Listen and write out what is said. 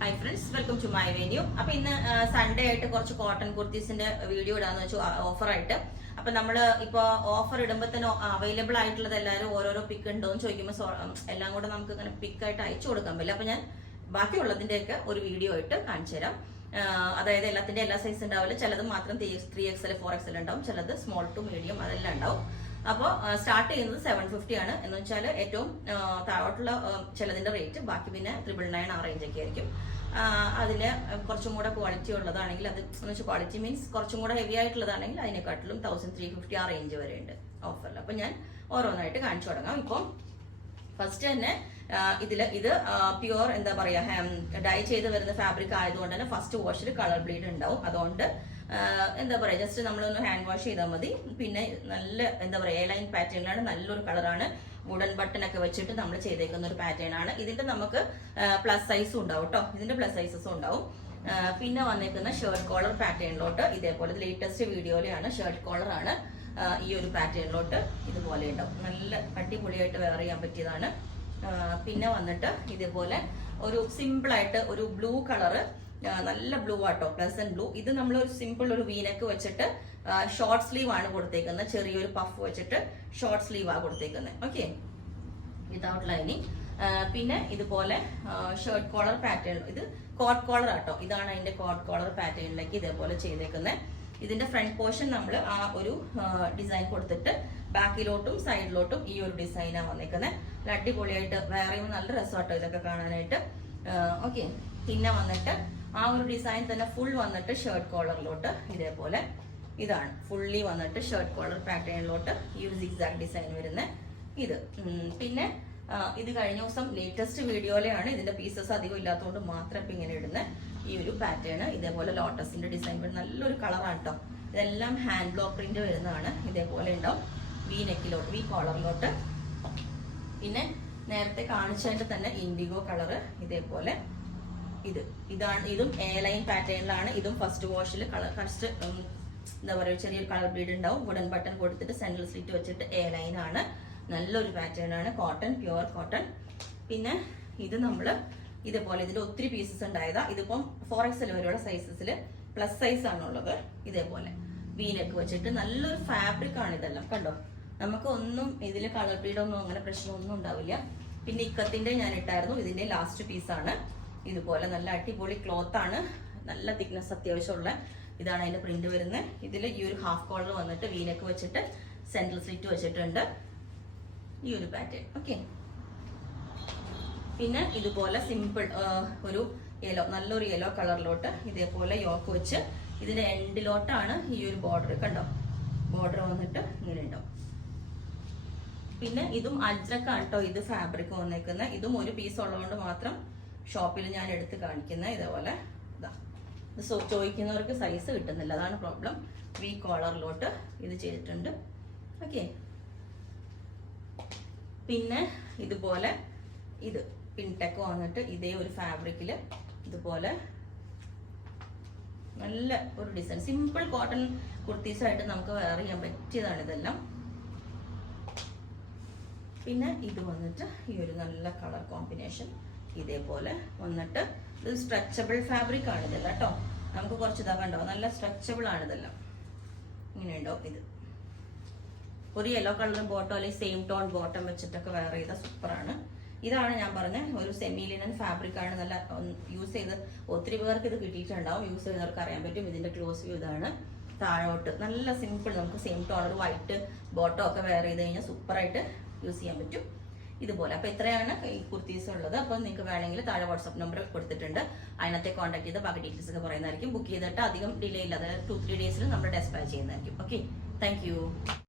Hi friends, welcome to my venue. അപ്പൊ ഇന്ന് Sunday ആയിട്ട് കുറച്ച് കോട്ടൺ കുർത്തീസിന്റെ വീഡിയോ ഇടാന്ന് വെച്ചു, ഓഫറായിട്ട്. അപ്പൊ നമ്മള് ഇപ്പൊ ഓഫർ ഇടുമ്പോ തന്നെ അവൈലബിൾ ആയിട്ടുള്ളത് എല്ലാവരും ഓരോരോ പിക്ക് ഉണ്ടോ എന്ന് ചോദിക്കുമ്പോൾ എല്ലാം കൂടെ നമുക്ക് ഇങ്ങനെ പിക്കായിട്ട് അയച്ചു കൊടുക്കാൻ പറ്റില്ല. അപ്പൊ ഞാൻ ബാക്കിയുള്ളതിന്റെയൊക്കെ ഒരു വീഡിയോ ആയിട്ട് കാണിച്ചു തരാം. അതായത് എല്ലാത്തിന്റെ എല്ലാ സൈസ് ഉണ്ടാവില്ല, ചിലത് മാത്രം 3XL 4XL ഉണ്ടാവും, ചിലത് സ്മോൾ ടു മീഡിയം അതെല്ലാം ഉണ്ടാവും. അപ്പോൾ സ്റ്റാർട്ട് ചെയ്യുന്നത് 750 ആണ്. എന്ന് വെച്ചാൽ ഏറ്റവും താഴോട്ടുള്ള ചിലതിന്റെ റേറ്റ്, ബാക്കി പിന്നെ 999 ആ റേഞ്ചൊക്കെ ആയിരിക്കും. അതിന് കുറച്ചും കൂടെ ക്വാളിറ്റി ഉള്ളതാണെങ്കിൽ, അത് എന്ന് വെച്ചാൽ ക്വാളിറ്റി മീൻസ് കുറച്ചും കൂടെ ഹെവി ആയിട്ടുള്ളതാണെങ്കിൽ അതിനെക്കാട്ടിലും 1350 ആ റേഞ്ച് വരെ ഉണ്ട് ഓഫറിൽ. അപ്പൊ ഞാൻ ഓരോന്നായിട്ട് കാണിച്ചു തുടങ്ങാം. ഇപ്പം ഫസ്റ്റ് തന്നെ ഇത് പ്യുവർ എന്താ പറയാ, ഡൈ ചെയ്ത് വരുന്ന ഫാബ്രിക് ആയതുകൊണ്ട് തന്നെ ഫസ്റ്റ് വാഷിൽ കളർ ബ്ലീഡ് ഉണ്ടാവും. അതുകൊണ്ട് എന്താ പറയാ, ജസ്റ്റ് നമ്മളൊന്ന് ഹാൻഡ് വാഷ് ചെയ്താൽ മതി. പിന്നെ നല്ല എന്താ പറയാ, എ ലൈൻ പാറ്റേണിലാണ്, നല്ലൊരു കളറാണ്. വുഡൻ ബട്ടൺ ഒക്കെ വെച്ചിട്ട് നമ്മൾ ചെയ്തേക്കുന്ന ഒരു പാറ്റേൺ ആണ്. ഇതിന്റെ നമുക്ക് പ്ലസ് സൈസും ഉണ്ടാവും കേട്ടോ, ഇതിന്റെ പ്ലസ് സൈസസും ഉണ്ടാവും. പിന്നെ വന്നേക്കുന്ന ഷർട്ട് കോളർ പാറ്റേണിലോട്ട് ഇതേപോലെ ലേറ്റസ്റ്റ് വീഡിയോയിലാണ് ഷർട്ട് കോളർ ആണ്. ഈ ഒരു പാറ്റേണിലോട്ട് ഇതുപോലെ ഉണ്ടാവും, നല്ല അടിപൊളിയായിട്ട് വെയർ ചെയ്യാൻ പറ്റിയതാണ്. പിന്നെ വന്നിട്ട് ഇതേപോലെ ഒരു സിമ്പിൾ ആയിട്ട് ഒരു ബ്ലൂ കളറ്, നല്ല ബ്ലൂ ആട്ടോ, പ്ലസന്റ് ബ്ലൂ. ഇത് നമ്മൾ ഒരു സിമ്പിൾ ഒരു വീനക്ക് വെച്ചിട്ട് ഷോർട്ട് സ്ലീവ് ആണ് കൊടുത്തേക്കുന്നത്, ചെറിയൊരു പഫ് വെച്ചിട്ട് ഷോർട്ട് സ്ലീവ് ആ കൊടുത്തേക്കുന്നത്. Okay, without lining. പിന്നെ ഇതുപോലെ ഷർട്ട് കോളർ പാറ്റേൺ, ഇത് കോട്ട് കോളർ ആട്ടോ, ഇതാണ് അതിന്റെ കോട്ട് കോളർ പാറ്റേണിലേക്ക് ഇതേപോലെ ചെയ്തേക്കുന്നത്. ഇതിന്റെ ഫ്രണ്ട് പോർഷൻ നമ്മൾ ആ ഒരു ഡിസൈൻ കൊടുത്തിട്ട് ബാക്കിലോട്ടും സൈഡിലോട്ടും ഈ ഒരു ഡിസൈനാണ് വന്നേക്കുന്നത്. അടിപൊളിയായിട്ട് വേറെ നല്ല രസമാട്ടോ ഇതൊക്കെ കാണാനായിട്ട്. ഓക്കെ, പിന്നെ വന്നിട്ട് ആ ഒരു ഡിസൈൻ തന്നെ ഫുൾ വന്നിട്ട് ഷർട്ട് കോളറിലോട്ട് ഇതേപോലെ, ഇതാണ് ഫുള്ളി വന്നിട്ട് ഷർട്ട് കോളർ പാറ്റേണിലോട്ട് ഈ ഒരു സിഗ്സാഗ് ഡിസൈൻ വരുന്നത് ഇത്. പിന്നെ ഇത് കഴിഞ്ഞ ദിവസം ലേറ്റസ്റ്റ് വീഡിയോയിലാണ്, ഇതിന്റെ പീസസ് അധികം ഇല്ലാത്തതുകൊണ്ട് മാത്രം ഇപ്പൊ ഇങ്ങനെ ഇടുന്ന ഈ ഒരു പാറ്റേൺ. ഇതേപോലെ ലോട്ടസിന്റെ ഡിസൈൻ വരുന്ന നല്ലൊരു കളറാണ് കേട്ടോ. ഇതെല്ലാം ഹാൻഡ് ബ്ലോക്ക് പ്രിന്റ് വരുന്നതാണ്. ഇതേപോലെ ഉണ്ടാവും വി നെക്കിലോട്ട്, വി കോളറിലോട്ട്. പിന്നെ നേരത്തെ കാണിച്ചതിന്റെ തന്നെ ഇൻഡിഗോ കളറ് ഇതേപോലെ, ഇതും എ ലൈൻ പാറ്റേണിലാണ്. ഇതും ഫസ്റ്റ് വാഷിൽ കളർ ഫസ്റ്റ് എന്താ പറയുക, ചെറിയൊരു കളർ ബ്ലീഡ് ഉണ്ടാവും. വുഡൻ ബട്ടൺ കൊടുത്തിട്ട് സെൻട്രൽ സ്ലിറ്റ് വെച്ചിട്ട് എ ലൈൻ ആണ്, നല്ലൊരു പാറ്റേൺ ആണ്, കോട്ടൺ, പ്യുവർ കോട്ടൺ. പിന്നെ ഇത് നമ്മൾ ഇതേപോലെ, ഇതിൽ ഒത്തിരി പീസസ് ഉണ്ടായതാ. ഇതിപ്പം 4XL വരെയുള്ള സൈസസിൽ പ്ലസ് സൈസ് ആണുള്ളത്. ഇതേപോലെ വീനക്ക് വെച്ചിട്ട് നല്ലൊരു ഫാബ്രിക് ആണ് ഇതെല്ലാം, കണ്ടോ. നമുക്ക് ഒന്നും ഇതിൽ കളർ ബ്ലീഡ് ഒന്നും അങ്ങനെ പ്രശ്നമൊന്നും ഉണ്ടാവില്ല. പിന്നെ ഇക്കത്തിന്റെ ഞാൻ ഇട്ടായിരുന്നു, ഇതിന്റെ ലാസ്റ്റ് പീസാണ്. ഇതുപോലെ നല്ല അടിപൊളി ക്ലോത്ത് ആണ്, നല്ല തിക്നെസ് അത്യാവശ്യമുള്ള. ഇതാണ് അതിന്റെ പ്രിന്റ് വരുന്നത്. ഇതിൽ ഈ ഒരു ഹാഫ് കോളർ വന്നിട്ട് വീനക്ക് വെച്ചിട്ട് സെൻട്രൽ സ്ലിറ്റ് വെച്ചിട്ടുണ്ട്, ഈ ഒരു പാറ്റേൺ. ഓക്കെ, പിന്നെ ഇതുപോലെ സിമ്പിൾ ഒരു യെല്ലോ, നല്ലൊരു യെല്ലോ കളറിലോട്ട് ഇതേപോലെ യോക്ക് വെച്ച് ഇതിന്റെ എൻഡിലോട്ടാണ് ഈ ഒരു ബോർഡർ, കണ്ടോ. ബോർഡർ വന്നിട്ട് ഇങ്ങനെ ഉണ്ടാവും. പിന്നെ ഇതും അജ്രക്കാണ് കേട്ടോ, ഇത് ഫാബ്രിക് വന്നേക്കുന്നത്. ഇതും ഒരു പീസ് ഉള്ളതുകൊണ്ട് മാത്രം ഷോപ്പിൽ ഞാൻ എടുത്ത് കാണിക്കുന്നത്. ഇതേപോലെ ചോദിക്കുന്നവർക്ക് സൈസ് കിട്ടുന്നില്ല, അതാണ് പ്രോബ്ലം. വി കോളറിലോട്ട് ഇത് ചെയ്തിട്ടുണ്ട്. ഓക്കെ, പിന്നെ ഇതുപോലെ ഇത് പിൻടെക്ക് വന്നിട്ട് ഇതേ ഒരു ഫാബ്രിക്കിൽ ഇതുപോലെ നല്ല ഒരു ഡിസൈൻ, സിമ്പിൾ കോട്ടൺ കുർത്തീസ് ആയിട്ട് നമുക്ക് വെയർ ചെയ്യാൻ പറ്റിയതാണ് ഇതെല്ലാം. പിന്നെ ഇത് വന്നിട്ട് ഈ ഒരു നല്ല കളർ കോമ്പിനേഷൻ ഇതേപോലെ വന്നിട്ട്, ഇത് സ്ട്രെച്ചബിൾ ഫാബ്രിക് ആണ് ഇതെല്ലാം കേട്ടോ. നമുക്ക് കുറച്ച് ഇതാ കണ്ടോ, നല്ല സ്ട്രെച്ചബിൾ ആണ് ഇതെല്ലാം. ഇങ്ങനെ ഉണ്ടോ, ഇത് ഒരു യെല്ലോ കളർ ബോട്ടം അല്ലെങ്കിൽ സെയിം ടോൺ ബോട്ടം വെച്ചിട്ടൊക്കെ വെയർ ചെയ്ത സൂപ്പറാണ്. ഇതാണ് ഞാൻ പറഞ്ഞ ഒരു സെമി ലിനൻ ഫാബ്രിക് ആണ്, നല്ല യൂസ് ചെയ്ത് ഒത്തിരി പേർക്ക് ഇത് കിട്ടിയിട്ടുണ്ടാവും. യൂസ് ചെയ്തവർക്ക് അറിയാൻ പറ്റും. ഇതിന്റെ ക്ലോസ് വ്യൂ ഇതാണ്. താഴോട്ട് നല്ല സിമ്പിൾ, നമുക്ക് സെയിം ടോൺ ഒരു വൈറ്റ് ബോട്ടം ഒക്കെ വെയർ ചെയ്ത് കഴിഞ്ഞാൽ സൂപ്പറായിട്ട് യൂസ് ചെയ്യാൻ പറ്റും ഇതുപോലെ. അപ്പൊ ഇത്രയാണ് ഈ കുർത്തീസ് ഉള്ളത്. അപ്പൊ നിങ്ങൾക്ക് വേണമെങ്കിൽ താഴെ വാട്സ്ആപ്പ് നമ്പർ കൊടുത്തിട്ടുണ്ട്, അതിനകത്തെ കോൺടാക്ട് ചെയ്ത് ബാക്കി ഡീറ്റെയിൽസ് ഒക്കെ പറയുന്നതായിരിക്കും. ബുക്ക് ചെയ്തിട്ട് അധികം ഡിലേ ഇല്ലാതെ 2-3 ഡേയ്സിൽ നമ്മൾ ഡെസ്പാച്ച് ചെയ്യുന്നതായിരിക്കും. Okay, thank you.